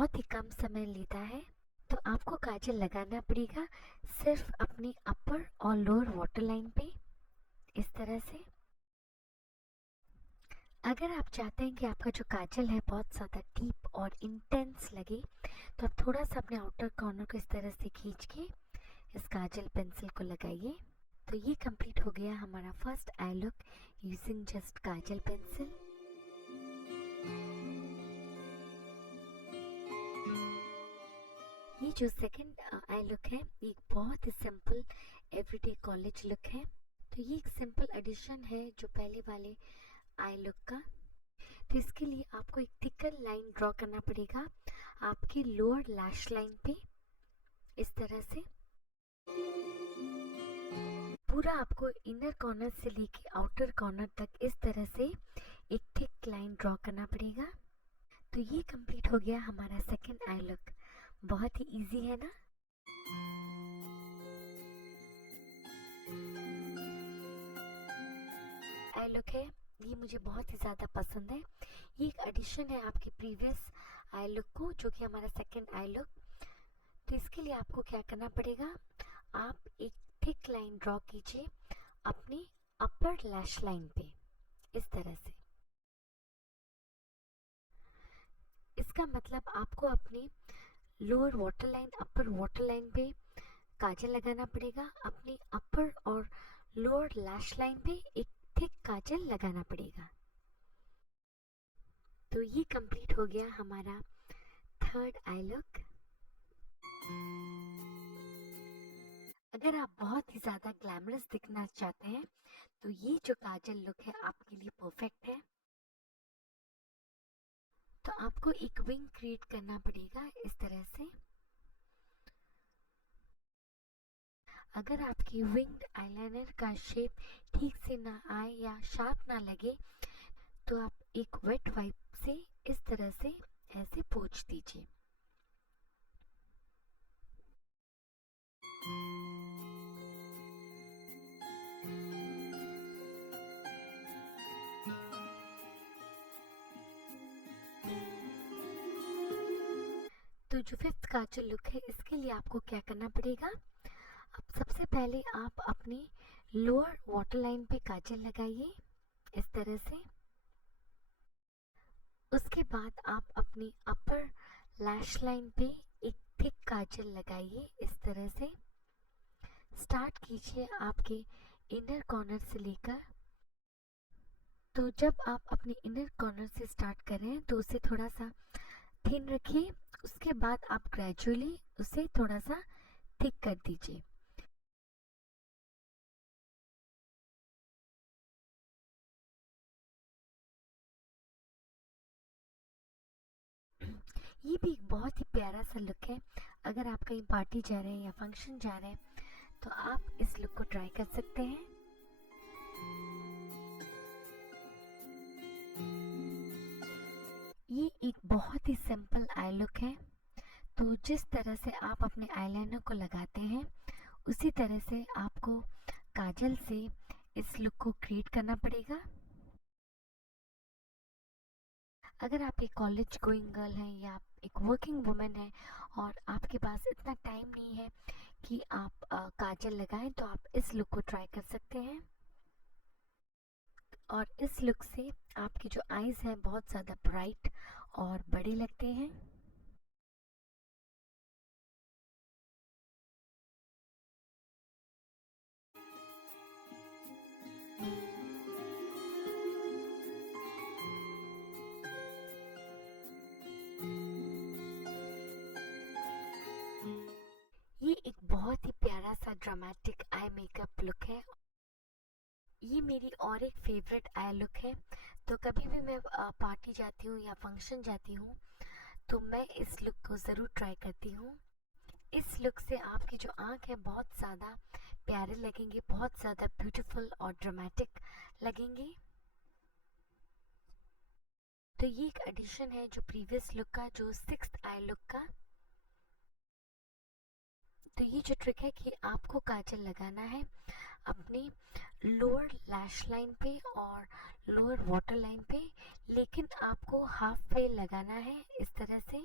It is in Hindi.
बहुत ही कम समय लेता है। तो आपको काजल लगाना पड़ेगा सिर्फ अपनी अपर और लोअर वाटर लाइन पे, इस तरह से। अगर आप चाहते हैं कि आपका जो काजल है बहुत ज़्यादा डीप और इंटेंस लगे, तो आप थोड़ा सा अपने आउटर कॉर्नर को इस तरह से खींच के इस काजल पेंसिल को लगाइए। तो ये कंप्लीट हो गया हमारा first I look using just Kajal pencil. ये जो सेकंड आई लुक है, ये एक बहुत ही सिंपल एवरीडे कॉलेज लुक है। तो ये एक सिंपल एडिशन है जो पहले वाले आई लुक का। तो इसके लिए आपको एक थिकर लाइन ड्रॉ करना पड़ेगा आपकी लोअर लैश लाइन पे, इस तरह से। पूरा आपको इनर कॉर्नर से लेके आउटर कॉर्नर तक इस तरह से एक थिक लाइन ड्रॉ करना पड़ेगा। तो ये कंप्लीट हो गया हमारा सेकंड आई लुक। बहुत ही इजी है ना। आई लुक है, ये मुझे बहुत ही ज़्यादा पसंद है। ये एक एडिशन है आपके प्रीवियस आई लुक को, जो कि हमारा सेकंड आई लुक। तो इसके लिए आपको क्या करना पड़ेगा, आप एक थिक लाइन ड्रॉ कीजिए अपनी अपर लैश लाइन पे, इस तरह से। इसका मतलब आपको अपनी लोअर वाटर लाइन अपर वाटर लाइन पे काजल लगाना पड़ेगा, अपनी अपर और लोअर लैश लाइन पे एक थिक काजल लगाना पड़ेगा। तो ये कंप्लीट हो गया हमारा थर्ड आई लुक। अगर आप बहुत ही ज़्यादा ग्लैमरस दिखना चाहते हैं तो ये जो काजल लुक है आपके लिए परफेक्ट है। तो आपको एक विंग क्रिएट करना पड़ेगा इस तरह से। अगर आपकी विंग्ड आईलाइनर का शेप ठीक से ना आए या शार्प ना लगे, तो आप एक वेट वाइप से इस तरह से ऐसे पोंछ दीजिए। तो जो फिफ्थ काजल लुक है, इसके लिए आपको क्या करना पड़ेगा, अब सबसे पहले आप अपनी लोअर वाटर लाइन पे काजल लगाइए इस तरह से। उसके बाद आप अपनी अपर लैश लाइन पे एक थिक काजल लगाइए इस तरह से। स्टार्ट कीजिए आपके इनर कॉर्नर से लेकर। तो जब आप अपने इनर कॉर्नर से स्टार्ट कर रहे हैं तो उसे थोड़ा सा थिन रखिए। उसके बाद आप ग्रेजुअली उसे थोड़ा सा थिक कर दीजिए। ये भी एक बहुत ही प्यारा सा लुक है। अगर आप कहीं पार्टी जा रहे हैं या फंक्शन जा रहे हैं तो आप इस लुक को ट्राई कर सकते हैं। ये एक बहुत ही सिंपल आई लुक है। तो जिस तरह से आप अपने आईलाइनर को लगाते हैं उसी तरह से आपको काजल से इस लुक को क्रिएट करना पड़ेगा। अगर आप एक कॉलेज गोइंग गर्ल हैं या आप एक वर्किंग वुमेन हैं और आपके पास इतना टाइम नहीं है कि आप काजल लगाएं, तो आप इस लुक को ट्राई कर सकते हैं। और इस लुक से आपकी जो आईज हैं बहुत ज़्यादा ब्राइट और बड़े लगते हैं। ये एक बहुत ही प्यारा सा ड्रामेटिक आई मेकअप लुक है। ये मेरी और एक फेवरेट आई लुक है। तो कभी भी मैं पार्टी जाती हूँ या फंक्शन जाती हूँ तो मैं इस लुक को ज़रूर ट्राई करती हूँ। इस लुक से आपकी जो आँख है बहुत ज़्यादा प्यारे लगेंगे, बहुत ज़्यादा ब्यूटीफुल और ड्रामेटिक लगेंगे। तो ये एक एडिशन है जो प्रीवियस लुक का, जो सिक्स्थ आई लुक का। तो ये जो ट्रिक है कि आपको काजल लगाना है अपनी लोअर लैश लाइन पे और लोअर वाटर लाइन पे, लेकिन आपको हाफ वे लगाना है इस तरह से।